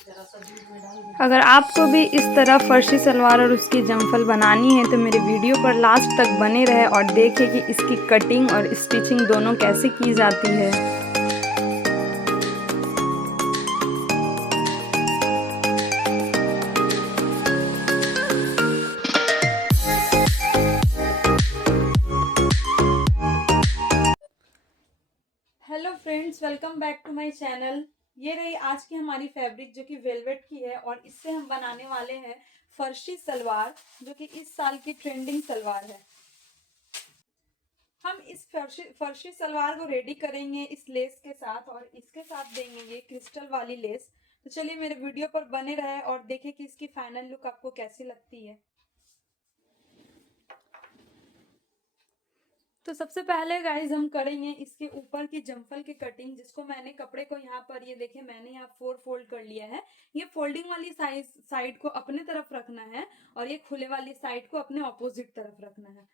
अगर आपको भी इस तरह फर्शी सलवार और उसकी जमफल बनानी है तो मेरे वीडियो पर लास्ट तक बने रहे और देखें कि इसकी कटिंग और स्टिचिंग दोनों कैसे की जाती है। Hello friends, welcome back to my channel. ये रही आज की हमारी फैब्रिक जो कि वेलवेट की है और इससे हम बनाने वाले हैं फर्शी सलवार, जो कि इस साल की ट्रेंडिंग सलवार है। हम इस फर्शी सलवार को रेडी करेंगे इस लेस के साथ और इसके साथ देंगे ये क्रिस्टल वाली लेस। तो चलिए मेरे वीडियो पर बने रहे और देखें कि इसकी फाइनल लुक आपको कैसी लगती है। तो सबसे पहले गाइज हम करेंगे इसके ऊपर की जमफल की कटिंग, जिसको मैंने कपड़े को यहाँ पर ये देखिए मैंने यहाँ 4 फोल्ड कर लिया है। ये फोल्डिंग वाली साइड को अपने तरफ रखना है और ये खुले वाली साइड को अपने ऑपोजिट तरफ रखना है।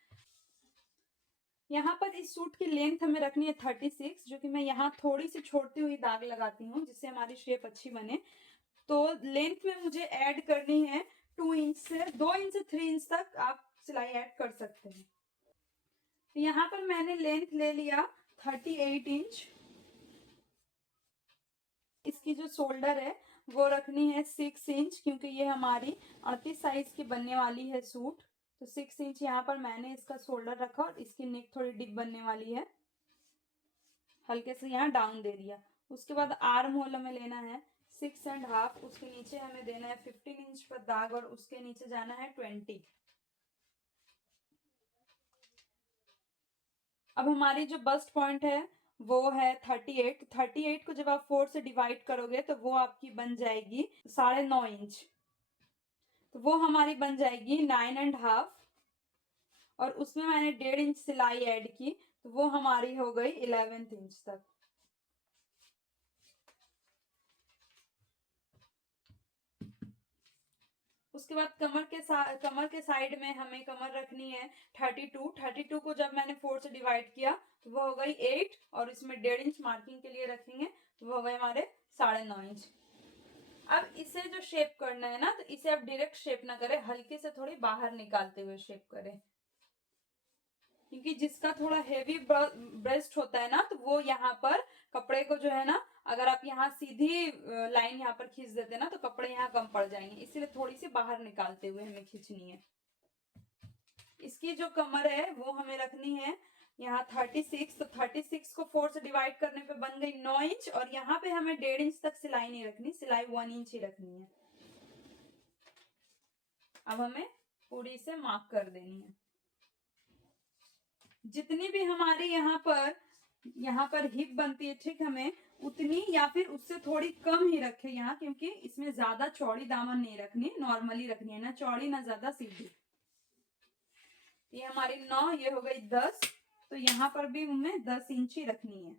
यहाँ पर इस सूट की लेंथ हमें रखनी है 36, जो कि मैं यहाँ थोड़ी सी छोड़ती हुई दाग लगाती हूँ जिससे हमारी शेप अच्छी बने। तो लेंथ में मुझे ऐड करनी है 2 इंच से 2 इंच से 3 इंच तक आप सिलाई ऐड कर सकते हैं। तो यहाँ पर मैंने लेंथ ले लिया 38 इंच। इसकी जो शोल्डर है वो रखनी है 6 इंच, क्योंकि ये हमारी 38 साइज की बनने वाली है सूट। तो 6 इंच यहाँ पर मैंने इसका शोल्डर रखा और इसकी नेक थोड़ी डीप बनने वाली है, हल्के से यहाँ डाउन दे दिया। उसके बाद आर्म होल हमें लेना है 6.5, उसके नीचे हमें देना है 15 इंच पर दाग और उसके नीचे जाना है 20। अब हमारी जो बस्ट पॉइंट है वो है 38। 38 को जब आप 4 से डिवाइड करोगे तो वो आपकी बन जाएगी 9.5 इंच। तो वो हमारी बन जाएगी 9.5 और उसमें मैंने 1.5 इंच सिलाई ऐड की तो वो हमारी हो गई 11 इंच तक। उसके बाद कमर के साइड में हमें कमर रखनी है 32। 32 को जब मैंने 4 से डिवाइड किया तो वो हो गई 8 और इसमें 1.5 इंच मार्किंग के लिए रखेंगे तो वो हो गए हमारे 9.5 इंच। अब इसे जो शेप करना है ना, तो इसे आप डायरेक्ट शेप ना करें, हल्के से थोड़ी बाहर निकालते हुए शेप करें, क्योंकि जिसका थोड़ा हेवी ब्रेस्ट होता है ना तो वो यहाँ पर कपड़े को जो है ना, अगर आप यहाँ सीधी लाइन यहाँ पर खींच देते ना तो कपड़े यहाँ कम पड़ जाएंगे, इसीलिए थोड़ी सी बाहर निकालते हुए हमें खींचनी है। इसकी जो कमर है वो हमें रखनी है यहाँ 36। तो 36 को 4 से डिवाइड करने पे बन गई 9 इंच और यहाँ पे हमें 1.5 इंच तक सिलाई नहीं रखनी, सिलाई 1 इंच ही रखनी है। अब हमें पूरी से मार्क कर देनी है। जितनी भी हमारे यहाँ पर हिप बनती है, ठीक, हमें उतनी या फिर उससे थोड़ी कम ही रखे यहाँ, क्योंकि इसमें ज्यादा चौड़ी दामन नहीं रखनी, नॉर्मली रखनी है, ना चौड़ी ना ज्यादा सीधी। ये हमारी 9, ये हो गई 10, तो यहाँ पर भी हमें 10 इंच ही रखनी है।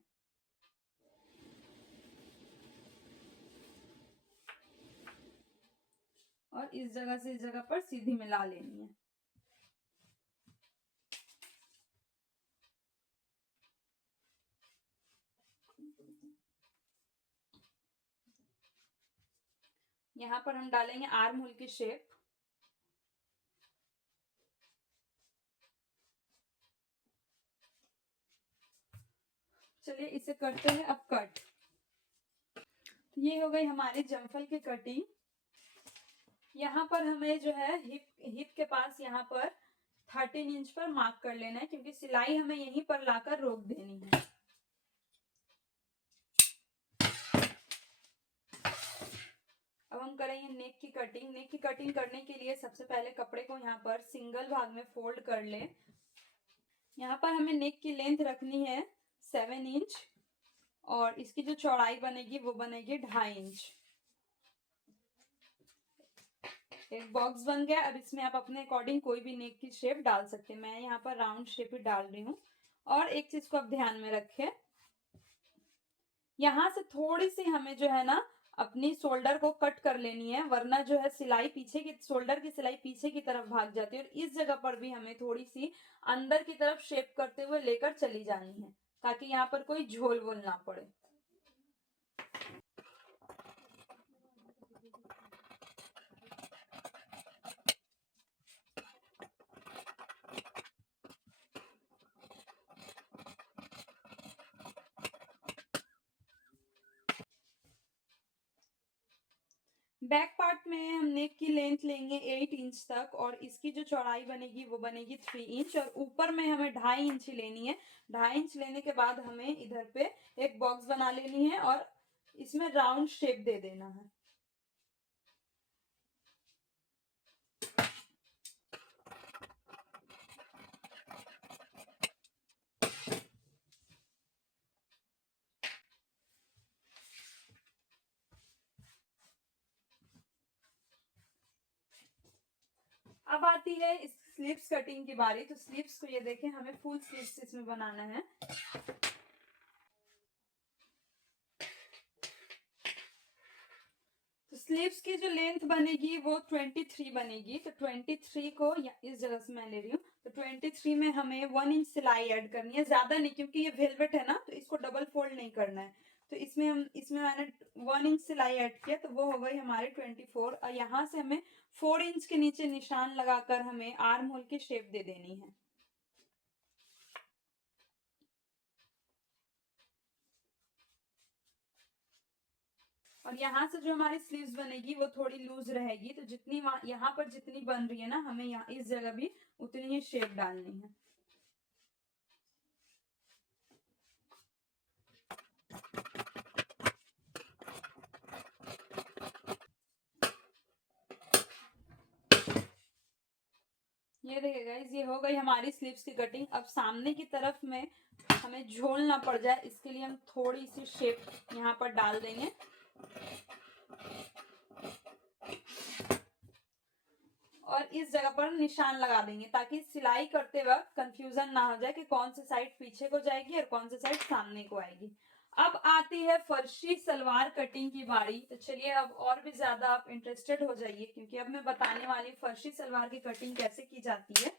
और इस जगह से इस जगह पर सीधी मिला लेनी है। यहाँ पर हम डालेंगे आर्म होल की शेप। चलिए इसे करते हैं अब कट। ये हो गई हमारी जमफल की कटिंग। यहाँ पर हमें जो है हिप के पास यहाँ पर 13 इंच पर मार्क कर लेना है, क्योंकि सिलाई हमें यहीं पर लाकर रोक देनी है। अब हम करेंगे नेक की कटिंग। नेक की कटिंग करने के लिए सबसे पहले कपड़े को यहाँ पर सिंगल भाग में फोल्ड कर ले। यहाँ पर हमें नेक की लेंथ रखनी है 7 इंच और इसकी जो चौड़ाई बनेगी वो बनेगी 2.5 इंच। एक बॉक्स बन गया। अब इसमें आप अपने अकॉर्डिंग कोई भी नेक की शेप डाल सकते हैं, मैं यहाँ पर राउंड शेप ही डाल रही हूँ। और एक चीज को आप ध्यान में रखें, यहाँ से थोड़ी सी हमें जो है ना अपनी शोल्डर को कट कर लेनी है, वरना जो है सिलाई पीछे की, शोल्डर की सिलाई पीछे की तरफ भाग जाती है। और इस जगह पर भी हमें थोड़ी सी अंदर की तरफ शेप करते हुए लेकर चली जानी है, ताकि यहाँ पर कोई झोल वोल ना पड़े। बैक पार्ट में हम नेक की लेंथ लेंगे 8 इंच तक, और इसकी जो चौड़ाई बनेगी वो बनेगी 3 इंच, और ऊपर में हमें 2.5 इंच ही लेनी है। 2.5 इंच लेने के बाद हमें इधर पे एक बॉक्स बना लेनी है और इसमें राउंड शेप दे देना है। अब आती है इस स्लीव्स कटिंग की बारी। तो स्लीव्स को ये देखें, हमें फुल स्लीव्स इसमें बनाना है। तो स्लीव्स की जो लेंथ बनेगी वो 23 बनेगी। तो 23 को इस जगह से मैं ले रही हूँ। तो 23 में हमें 1 इंच सिलाई ऐड करनी है, ज्यादा नहीं, क्योंकि ये वेलवेट है ना, तो इसको डबल फोल्ड नहीं करना है। तो इसमें मैंने 1 इंच सिलाई ऐड किया, तो वो हो गई हमारे 24। और यहाँ से हमें 4 इंच के नीचे निशान लगाकर हमें आर्म होल की शेप दे देनी है। और यहाँ से जो हमारी स्लीव्स बनेगी वो थोड़ी लूज रहेगी, तो जितनी यहाँ पर जितनी बन रही है ना, हमें यहाँ इस जगह भी उतनी ही शेप डालनी है। ये देखिए गाइस, ये हो गई हमारी स्लीव्स की कटिंग। अब सामने की तरफ में हमें झोल ना पड़ जाए, इसके लिए हम थोड़ी सी शेप यहाँ पर डाल देंगे। और इस जगह पर निशान लगा देंगे, ताकि सिलाई करते वक्त कंफ्यूजन ना हो जाए कि कौन सी साइड पीछे को जाएगी और कौन सी साइड सामने को आएगी। अब आती है फर्शी सलवार कटिंग की बारी। तो चलिए अब और भी ज्यादा आप इंटरेस्टेड हो जाइए, क्योंकि अब मैं बताने वाली फर्शी सलवार की कटिंग कैसे की जाती है।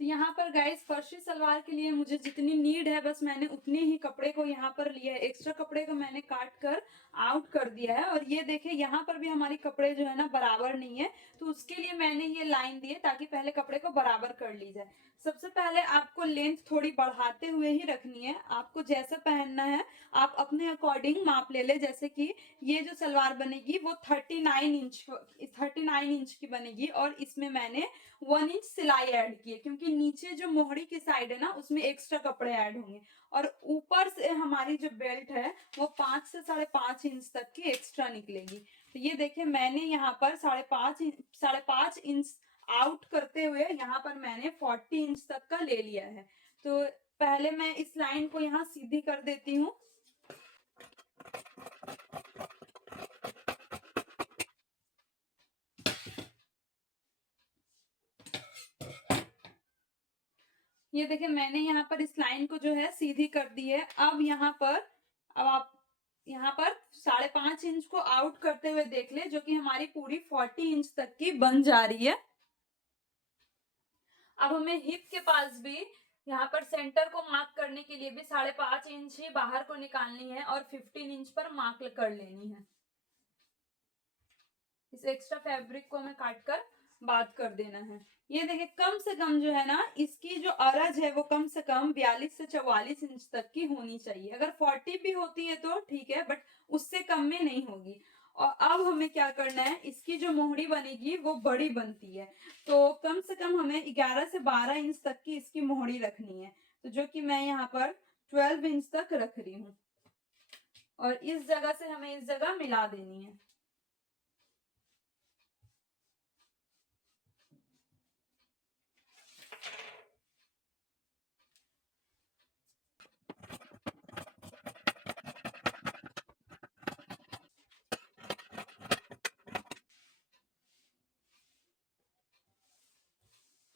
तो यहाँ पर गाइस, फर्शी सलवार के लिए मुझे जितनी नीड है बस मैंने उतने ही कपड़े को यहाँ पर लिया है। एक्स्ट्रा कपड़े को मैंने काट कर आउट कर दिया है। और ये देखें, यहाँ पर भी हमारी कपड़े जो है ना बराबर नहीं है, तो उसके लिए मैंने ये लाइन दी है ताकि पहले कपड़े को बराबर कर ली जाए। सबसे पहले आपको लेंथ थोड़ी बढ़ाते हुए ही रखनी है। आपको जैसा पहनना है आप अपने अकॉर्डिंग माप ले ले। जैसे कि ये जो सलवार बनेगी वो 39 इंच की बनेगी, और इसमें मैंने 1 इंच सिलाई ऐड की है, क्योंकि नीचे जो मोहड़ी की साइड है ना उसमें एक्स्ट्रा कपड़े ऐड होंगे। और ऊपर से हमारी जो बेल्ट है वो 5 से 5.5 इंच तक की एक्स्ट्रा निकलेगी। तो ये देखिए, मैंने यहाँ पर 5.5 इंच आउट करते हुए यहाँ पर मैंने 40 इंच तक का ले लिया है। तो पहले मैं इस लाइन को यहाँ सीधी कर देती हूँ। ये देखिए, मैंने यहाँ पर इस लाइन को जो है सीधी कर दी है। अब आप यहाँ पर 5.5 इंच को आउट करते हुए देख ले, जो कि हमारी पूरी 40 इंच तक की बन जा रही है। अब हमें हिप के पास भी यहाँ पर सेंटर को मार्क करने के लिए भी 5.5 इंच ही बाहर को निकालनी है, और 15 इंच पर मार्क कर लेनी है। इस एक्स्ट्रा फैब्रिक को हमें काट कर बात कर देना है। ये देखिए, कम से कम जो है ना, इसकी जो अरज है वो कम से कम 42 से 44 इंच तक की होनी चाहिए। अगर 40 भी होती है तो ठीक है, बट उससे कम में नहीं होगी। और अब हमें क्या करना है, इसकी जो मोहड़ी बनेगी वो बड़ी बनती है, तो कम से कम हमें 11 से 12 इंच तक की इसकी मोहड़ी रखनी है। तो जो कि मैं यहाँ पर 12 इंच तक रख रही हूँ, और इस जगह से हमें इस जगह मिला देनी है।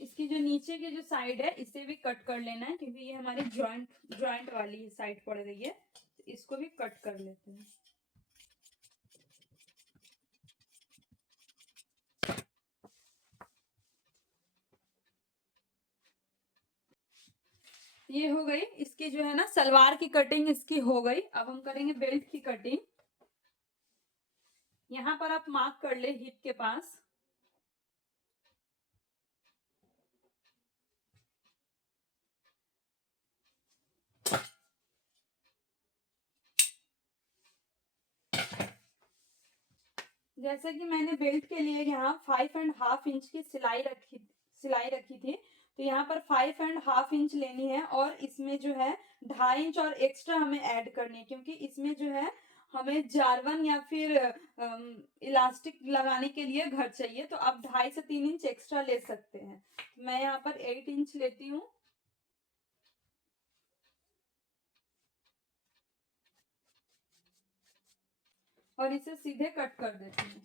इसकी जो नीचे की जो साइड है इसे भी कट कर लेना है, क्योंकि ये हमारी जॉइंट जॉइंट वाली साइड पड़ गई है। तो इसको भी कट कर लेते हैं। ये हो गई इसकी जो है ना सलवार की कटिंग, इसकी हो गई। अब हम करेंगे बेल्ट की कटिंग। यहाँ पर आप मार्क कर ले हिप के पास। जैसे कि मैंने बेल्ट के लिए यहाँ 5.5 इंच की सिलाई रखी थी, तो यहाँ पर 5.5 इंच लेनी है और इसमें जो है 2.5 इंच और एक्स्ट्रा हमें ऐड करनी है, क्योंकि इसमें जो है हमें जारवन या फिर इलास्टिक लगाने के लिए घर चाहिए, तो आप 2.5 से 3 इंच एक्स्ट्रा ले सकते हैं। मैं यहाँ पर 8 इंच लेती हूँ और इसे सीधे कट कर देती हूँ।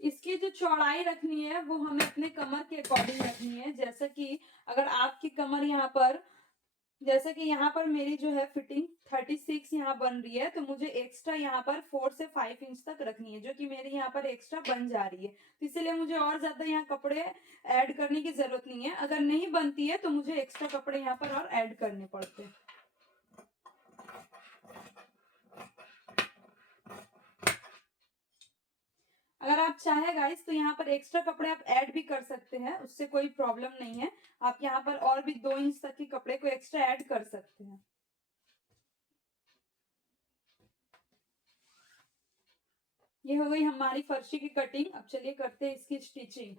इसकी जो चौड़ाई रखनी है वो हमें अपने कमर के अकॉर्डिंग रखनी है। जैसे कि अगर आपकी कमर यहाँ पर, जैसे कि यहाँ पर मेरी जो है फिटिंग 36 यहाँ बन रही है, तो मुझे एक्स्ट्रा यहाँ पर 4 से 5 इंच तक रखनी है, जो कि मेरी यहाँ पर एक्स्ट्रा बन जा रही है। तो इसलिए मुझे और ज्यादा यहाँ कपड़े ऐड करने की जरूरत नहीं है। अगर नहीं बनती है तो मुझे एक्स्ट्रा कपड़े यहाँ पर और ऐड करने पड़ते हैं। अगर आप चाहे गाइस तो यहाँ पर एक्स्ट्रा कपड़े आप ऐड भी कर सकते हैं, उससे कोई प्रॉब्लम नहीं है। आप यहाँ पर और भी 2 इंच तक के कपड़े को एक्स्ट्रा ऐड कर सकते हैं। ये हो गई हमारी फर्शी की कटिंग। अब चलिए करते हैं इसकी स्टिचिंग।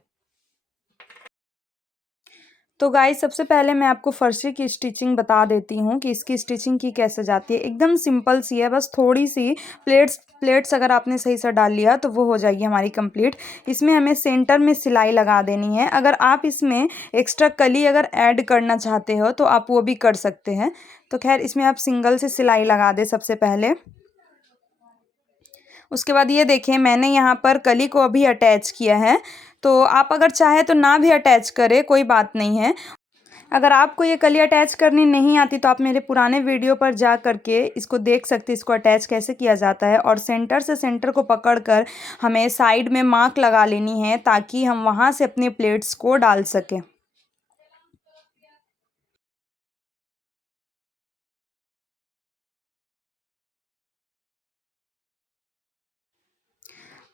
तो गाइस सबसे पहले मैं आपको फर्शी की स्टिचिंग बता देती हूँ कि इसकी स्टिचिंग की कैसे जाती है। एकदम सिंपल सी है, बस थोड़ी सी प्लेट्स अगर आपने सही से डाल लिया तो वो हो जाएगी हमारी कंप्लीट। इसमें हमें सेंटर में सिलाई लगा देनी है। अगर आप इसमें एक्स्ट्रा कली अगर ऐड करना चाहते हो तो आप वो भी कर सकते हैं। तो खैर इसमें आप सिंगल से सिलाई लगा दें सबसे पहले। उसके बाद ये देखिए मैंने यहाँ पर कली को अभी अटैच किया है। तो आप अगर चाहे तो ना भी अटैच करें, कोई बात नहीं है। अगर आपको ये कली अटैच करनी नहीं आती तो आप मेरे पुराने वीडियो पर जा करके इसको देख सकते हैं, इसको अटैच कैसे किया जाता है। और सेंटर से सेंटर को पकड़कर हमें साइड में मार्क लगा लेनी है, ताकि हम वहाँ से अपने प्लेट्स को डाल सकें।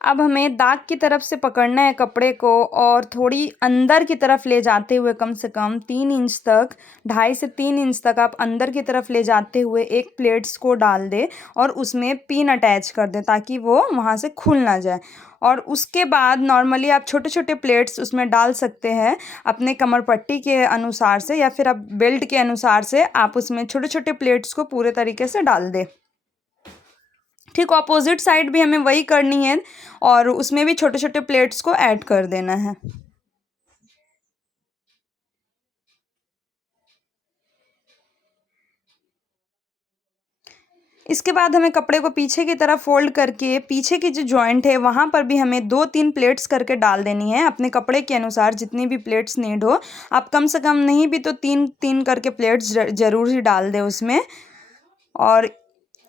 अब हमें दाग की तरफ से पकड़ना है कपड़े को और थोड़ी अंदर की तरफ ले जाते हुए कम से कम 3 इंच तक, 2.5 से 3 इंच तक आप अंदर की तरफ ले जाते हुए एक प्लेट्स को डाल दें और उसमें पिन अटैच कर दें, ताकि वो वहाँ से खुल ना जाए। और उसके बाद नॉर्मली आप छोटे छोटे प्लेट्स उसमें डाल सकते हैं अपने कमर पट्टी के अनुसार से, या फिर आप बेल्ट के अनुसार से आप उसमें छोटे छोटे प्लेट्स को पूरे तरीके से डाल दें। ठीक ऑपोजिट साइड भी हमें वही करनी है और उसमें भी छोटे छोटे प्लेट्स को ऐड कर देना है। इसके बाद हमें कपड़े को पीछे की तरफ फोल्ड करके पीछे की जो जॉइंट है वहाँ पर भी हमें 2-3 प्लेट्स करके डाल देनी है, अपने कपड़े के अनुसार जितनी भी प्लेट्स नीड हो। आप कम से कम नहीं भी तो 3-3 करके प्लेट्स ज़रूर ही डाल दें उसमें। और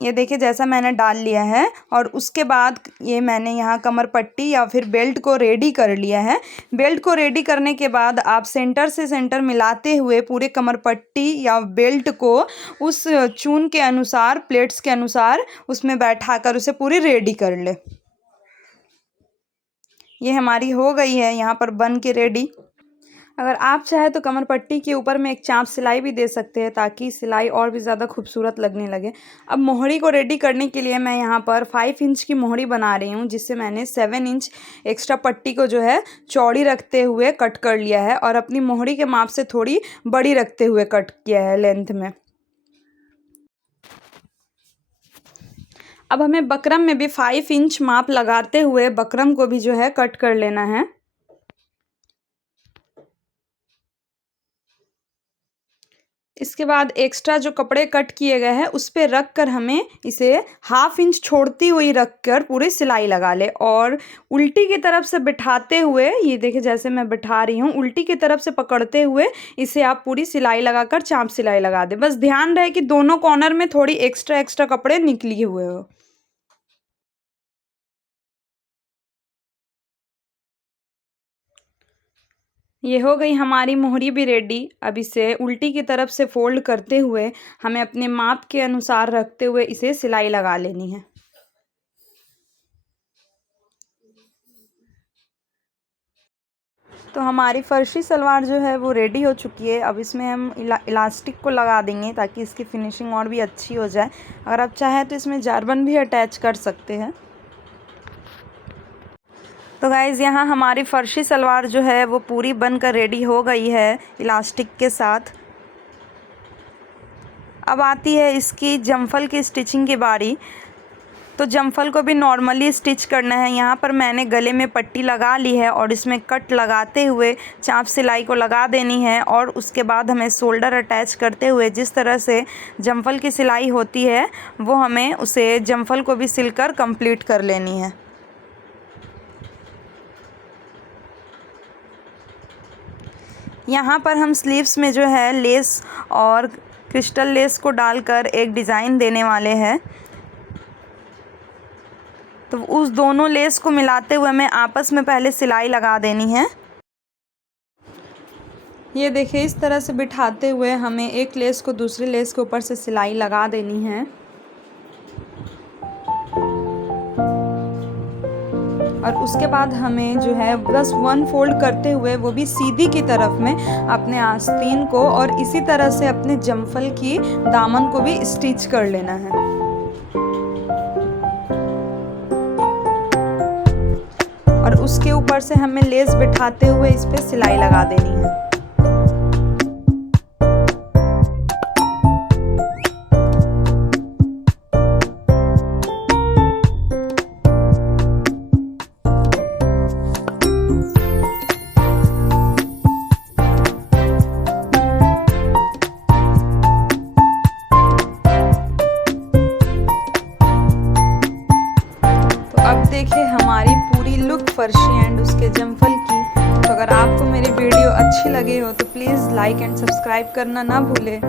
ये देखिए जैसा मैंने डाल लिया है और उसके बाद ये मैंने यहाँ कमर पट्टी या फिर बेल्ट को रेडी कर लिया है। बेल्ट को रेडी करने के बाद आप सेंटर से सेंटर मिलाते हुए पूरे कमर पट्टी या बेल्ट को उस चून के अनुसार, प्लेट्स के अनुसार उसमें बैठाकर उसे पूरी रेडी कर ले। ये हमारी हो गई है यहाँ पर बन के रेडी। अगर आप चाहे तो कमर पट्टी के ऊपर में एक चाँप सिलाई भी दे सकते हैं, ताकि सिलाई और भी ज़्यादा खूबसूरत लगने लगे। अब मोहरी को रेडी करने के लिए मैं यहाँ पर 5 इंच की मोहरी बना रही हूँ, जिससे मैंने 7 इंच एक्स्ट्रा पट्टी को जो है चौड़ी रखते हुए कट कर लिया है और अपनी मोहरी के माप से थोड़ी बड़ी रखते हुए कट किया है लेंथ में। अब हमें बकरम में भी 5 इंच माप लगाते हुए बकरम को भी जो है कट कर लेना है। इसके बाद एक्स्ट्रा जो कपड़े कट किए गए हैं उस पे रख कर हमें इसे 1/2 इंच छोड़ती हुई रख कर पूरी सिलाई लगा ले और उल्टी की तरफ से बिठाते हुए, ये देखिए जैसे मैं बिठा रही हूँ, उल्टी की तरफ से पकड़ते हुए इसे आप पूरी सिलाई लगाकर चाँप सिलाई लगा दें। बस ध्यान रहे कि दोनों कॉर्नर में थोड़ी एक्स्ट्रा एक्स्ट्रा कपड़े निकले हुए हो। ये हो गई हमारी मोहरी भी रेडी। अब इसे उल्टी की तरफ से फोल्ड करते हुए हमें अपने माप के अनुसार रखते हुए इसे सिलाई लगा लेनी है। तो हमारी फर्शी सलवार जो है वो रेडी हो चुकी है। अब इसमें हम इलास्टिक को लगा देंगे ताकि इसकी फिनिशिंग और भी अच्छी हो जाए। अगर आप चाहें तो इसमें जारबन भी अटैच कर सकते हैं। तो गाइज़ यहाँ हमारी फर्शी सलवार जो है वो पूरी बनकर रेडी हो गई है इलास्टिक के साथ। अब आती है इसकी जमफल की स्टिचिंग की बारी। तो जमफल को भी नॉर्मली स्टिच करना है। यहाँ पर मैंने गले में पट्टी लगा ली है और इसमें कट लगाते हुए चाप सिलाई को लगा देनी है और उसके बाद हमें शोल्डर अटैच करते हुए जिस तरह से जमफल की सिलाई होती है वो हमें उसे जमफल को भी सिलकर कंप्लीट कर लेनी है। यहाँ पर हम स्लीव्स में जो है लेस और क्रिस्टल लेस को डालकर एक डिज़ाइन देने वाले हैं। तो उस दोनों लेस को मिलाते हुए हमें आपस में पहले सिलाई लगा देनी है। ये देखिए इस तरह से बिठाते हुए हमें एक लेस को दूसरी लेस के ऊपर से सिलाई लगा देनी है। और उसके बाद हमें जो है बस 1 फोल्ड करते हुए वो भी सीधी की तरफ में अपने आस्तीन को और इसी तरह से अपने जमफल की दामन को भी स्टिच कर लेना है। और उसके ऊपर से हमें लेस बिठाते हुए इस पे सिलाई लगा देनी है। अब देखिए हमारी पूरी लुक फर्शी एंड उसके जमफल की। तो अगर आपको मेरी वीडियो अच्छी लगे हो तो प्लीज़ लाइक एंड सब्सक्राइब करना ना भूलें।